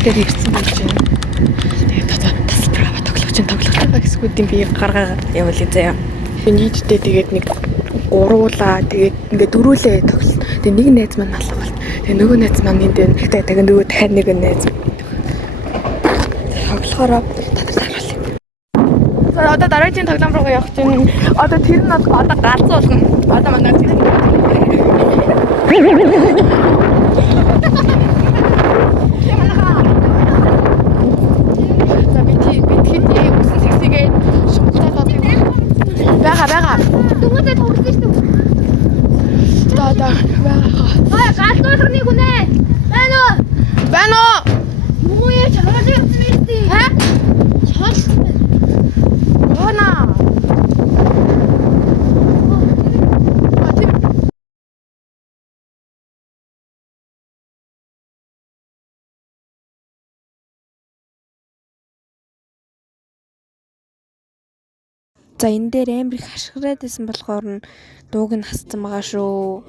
дээр ирсэн байж байна. Тэгээд одоо тасалбараа тоглох гэсгүүдийн би гаргаа явуулъя заяа. Нийтдээ тэгээд нэг гуруулаа тэгээд ингээд дөрүүлээ тоглосон. Тэгээд нэг найз маань алга болт. Тэгээд нөгөө найз маань энд байна. Тэгээд нөгөө дахиад нэг найз тоглохороо татварлаа. За одоо дараагийн тоглоом руу явах чинь одоо тэр нь одоо галзуу болгоно. Одоо манай тэр Бага. Дүнгээ тоглосон шүү дээ. Бага. Гаалгуулгын хүнээ. Байна уу? Юу яа чагаад явсан бэ? Ха? Чаалсан байна. Бана. За энэ дээр амар их хашгираад байсан болохоор нь дууг нь хассан байгаа шүү.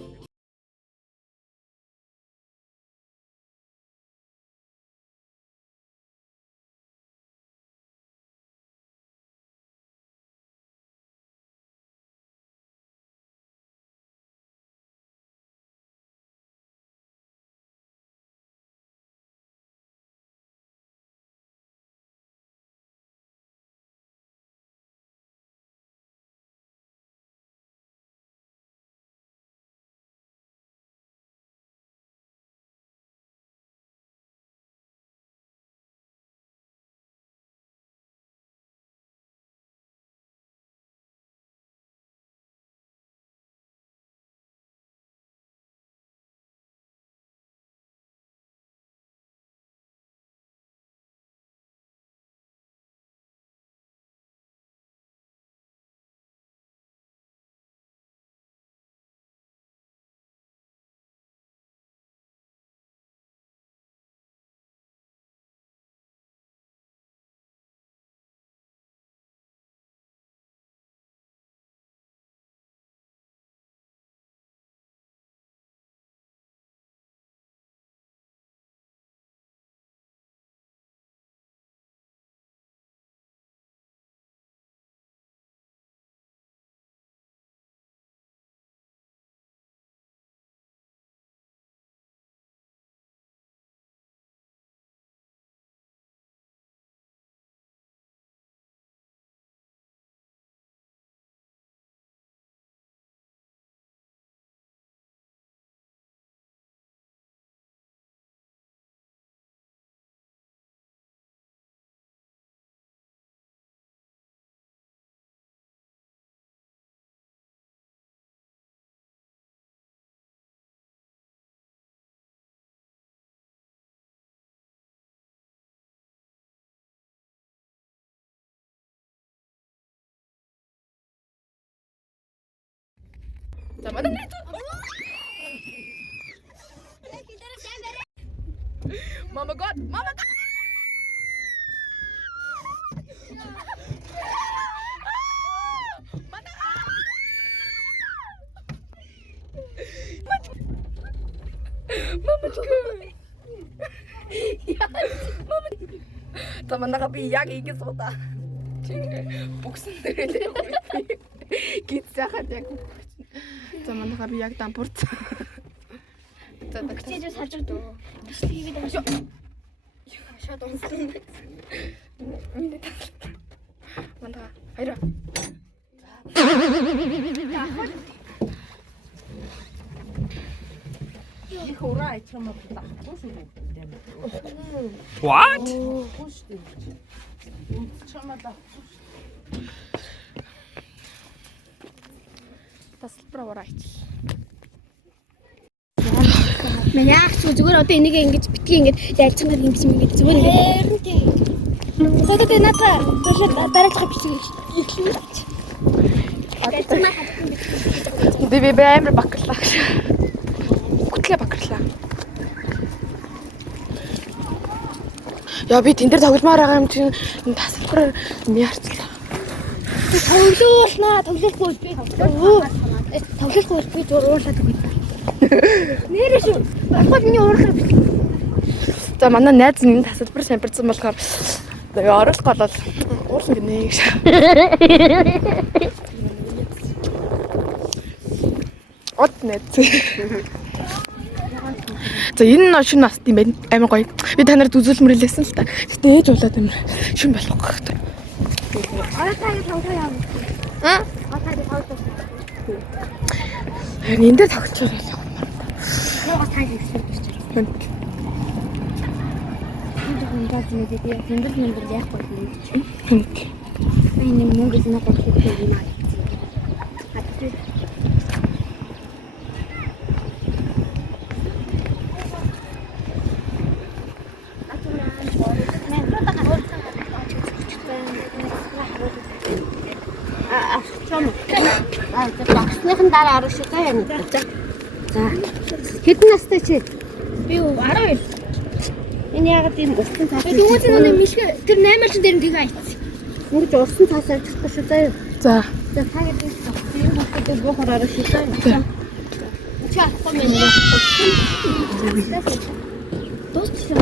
За манай найз. Mama God. За манайха би яг ингэ суудаа. Бүгсэн дээрээ гид захад яг. За манайха би яг дампуурч. За Чиж салж дөө. Биш тэгээд аваа. Шат онсон. Манайха хайраа. What? Тасалбараа ич. Яах ч зүгээр одоо энийг ингэж битгий ингэж ялцгаар ингэж зүгээр ингэж. Хотод надаа дараачих бичиг ихлээ. Би амар бакрлаа. Гүтлээ бакрлаа. Яа би тэн дээр тогломоор байгаа юм чинь тасалбар яарчлаа. Тоглохгүй би тоглохгүй би уурлаад өгье. Нэрээ шүү. Багт миний уурлах. За манай найз нэг тасалбар самбарсан болохоор тэгээ оруулах болол уурлах гинэ гэж. Од найз. За энэ нь шинэ наст юм байна. Амар гоё. Би та нарт үзүүлмэр хэлсэн л та. Гэтэ ээж болоод амар шинэ болох гэх. Орой таагийн тоглоо яа. Таагийн тоглоо. Харин энэ дээр тогтчоор яах юм бэ? Яа таагийн гэсэн гэж байна. Газ мэдээ зэмбэл яахгүй юм чинь. Би нэг мөнгө зэнэ гоцох юм аа. Багсныхан дараа орох шүү заа юм. За. Хэдэн настай чи? Би 12. Энэ ягаад энэ усан цаас? Тэгвэл нэг мишгэ тэр 8-ын дээр нь тэгээ айц. Ингэж усан цаас авчихсан шүү заа юу? За. За цагаад энэ бүхэд бохор орох шүү заа. Чи атсан мэн. Дууссан.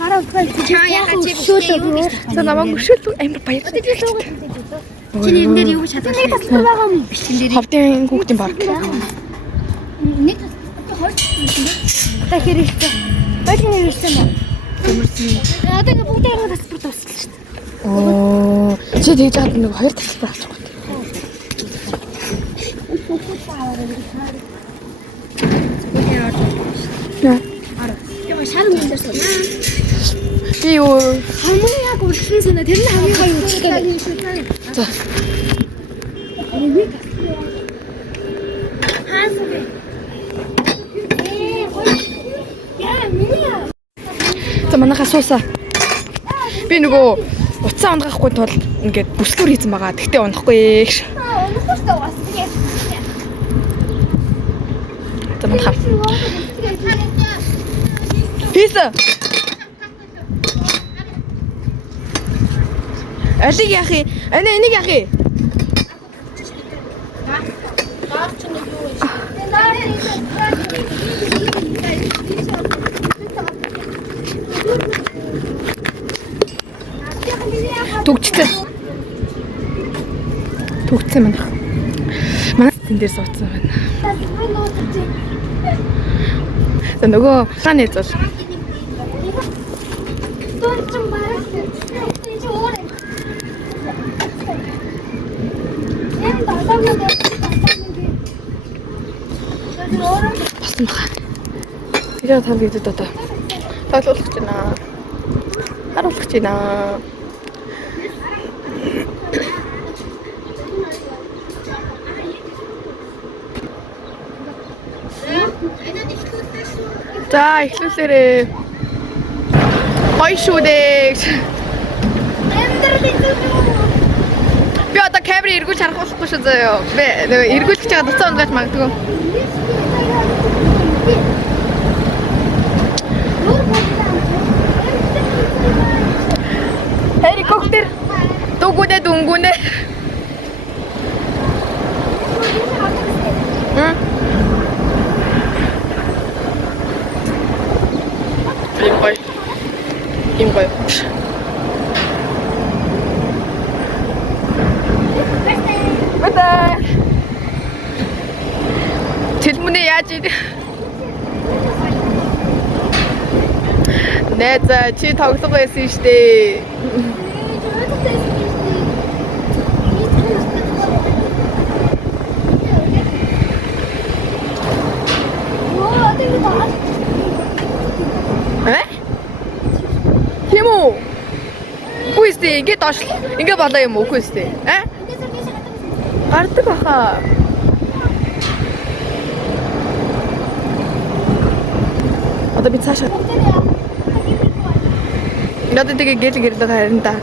Хараа Чаа яхаа чи шүүлээ. За намайг өшөөл амар баярлалаа. Чи нэрэн дээр юу гэж хадгалсан? Нэг тасгал байгаа юм. Бичин дээр Ховдын хүүхдийн баг. нэг хоёр Та хэрэгтэй. Баярлалаа ирсэн ба. одоо ингэ бүгд яруу паспорт авсан шүү дээ. Оо. Чи тэгж хаад нэг хоёр тасалбар авчихгүй. Яа. Яа шар мөн дээр сууна. Би юу Хамгийн яг үргэлжлэн санаа тэр нь хамгийн гоё үчтэй. за. Хаасаа. Яа миний. За манайхаа суусаа. Би нөгөө уцаа унгахгүй тул ингээд бүслүүр хийсэн байгаа. Тэгтээ унахгүй гэж. Өнөөхөстөө бас тэгээ. За манайхаа. Пицца. Алиг яах юм? Энийг яах юм? Түгчтэй. Түгцсэн манайх. Манай тэн дээр суудсан байна. За нөгөө хааны зул. Басан баха. Тэгээ тав гэдэг одоо. Тоглуулах гэж байна. Харуулах гэж байна. За эхлүүлээрээ. Гоё шүү дээ. Би одоо камерыг эргүүлж харах болохгүй шүү заяа. Би нөгөө эргүүлж байгаа дуцаа унгаж магадгүй. Helikopter. Дугүнэ дүнгүнэ. Им бай. Бата. Телефоны яаж ий? Нэза чи тоглох байсан шүү дээ. Хэмүү? Үгүй ээ, ингээд доош. Ингээд болоо юм уу? Үгүй ээ. Гардаг баха. Одоо би цаашаа. Надад тэгээ гэл харин та.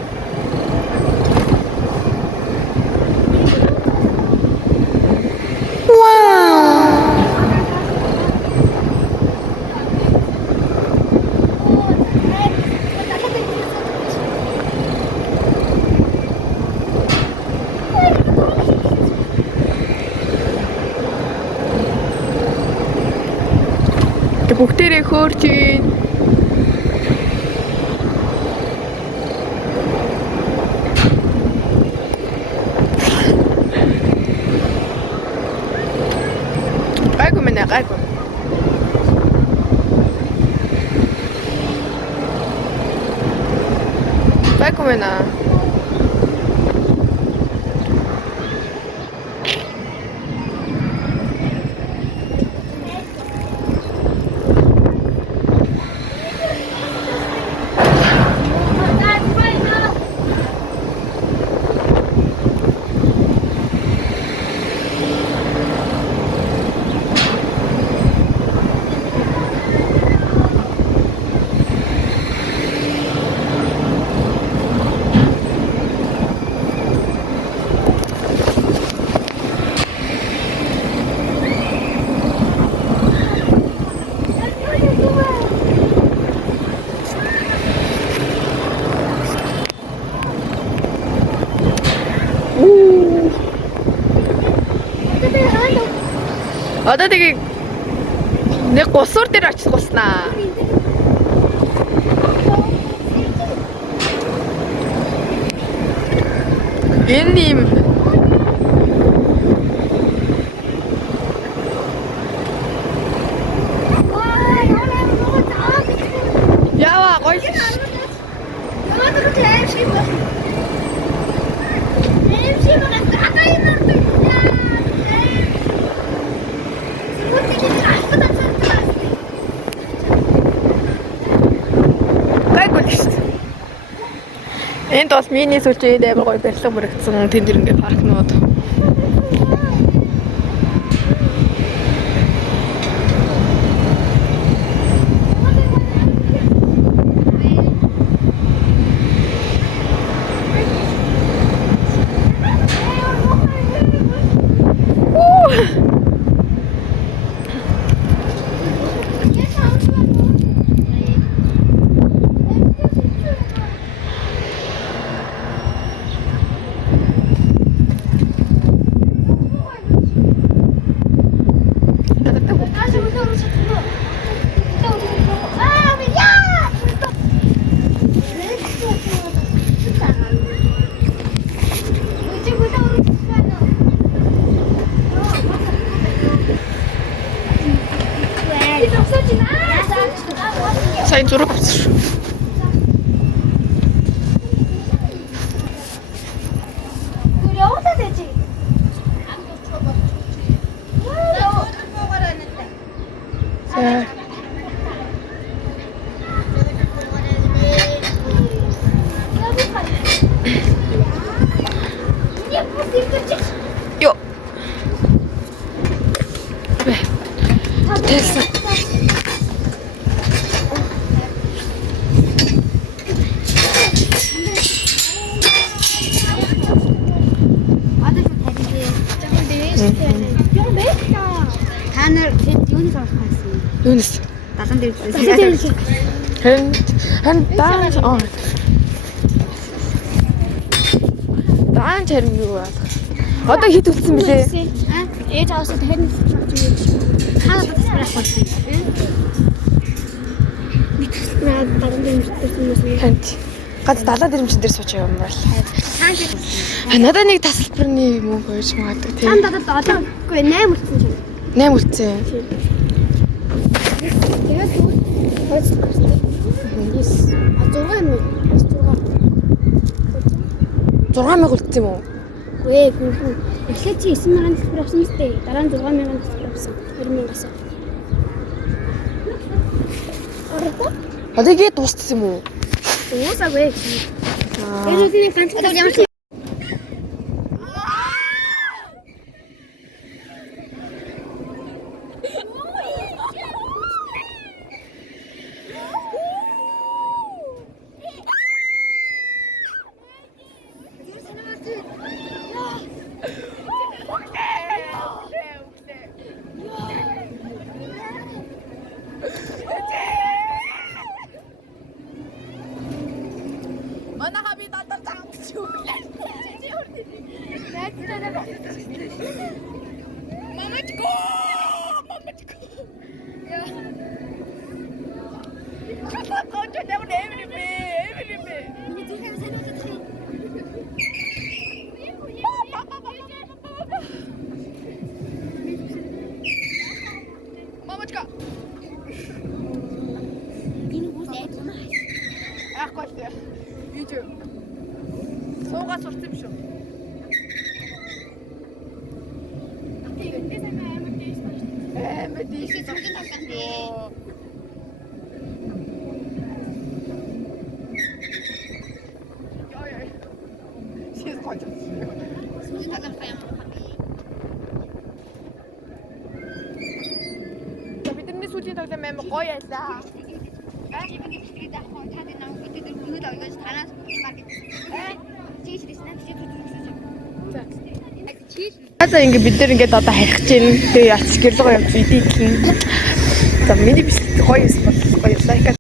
Бүгдээрээ хөөрж ийн. Гайгүй мэнэ гайгүй. Гайгүй мэнэ. Одоо тэгээ нэг гусуур дээр очих гуснаа. Энэ юм яа гоё. Ямар ч юм шиг байна. Эм шиг байна. Ата юм уу? Энд бас миний сүлжээ амар гоё барилга баригдсан тэнд ингээ паркнууд. Сайн зураг авсан шүү. Yo. Тэсэн. Юунес? Далан дээр. Хэн даан даан чарм юу аа. Одоо хит үлдсэн бэлээ. Ээж аваад харин хаа батсарах болсон. Далан дээр ирсэн. Хант. Ганц далаад ирэмчин дээр сууж байгаа юм байна. Надад нэг тасалбарны мөнгө хоёрч магадгүй тийм. Чам дадад олоогүй 8 үлдсэн чинь. 8 үлдсэн. Тэгээд хойцлоо. Yes. А 6,000 үлдсэн юм уу? Үгүй гүн. Эхлээд чи 9,000 тасалбар авсан мэт. Дараа нь 6,000 тасалбар авсан. 20,000-аас. Одоо гээд дууссан юм уу? Уусаагүй. Эрүүгийн ганц ямар ч Манай би татар таамч юу гэлээ. Мамачко. бомочка. Энэ хүмүүс айдсан маа. Яахгүй л дээ. Видео. Суугаа сурсан юм шүү. Амар дийш Зургийн тоглоом бэ. Яа. Шээс гооч. Зургийн тоглоом юм байна. Бидний сүүлийн тоглоом амар гоё байлаа. За ингээд бид нар ингээд одоо харих гэж байна. Тэгээ яц гэрлэгоо явж идэв гэх юм. За миний бичлэг гоё юм бол гоё лайк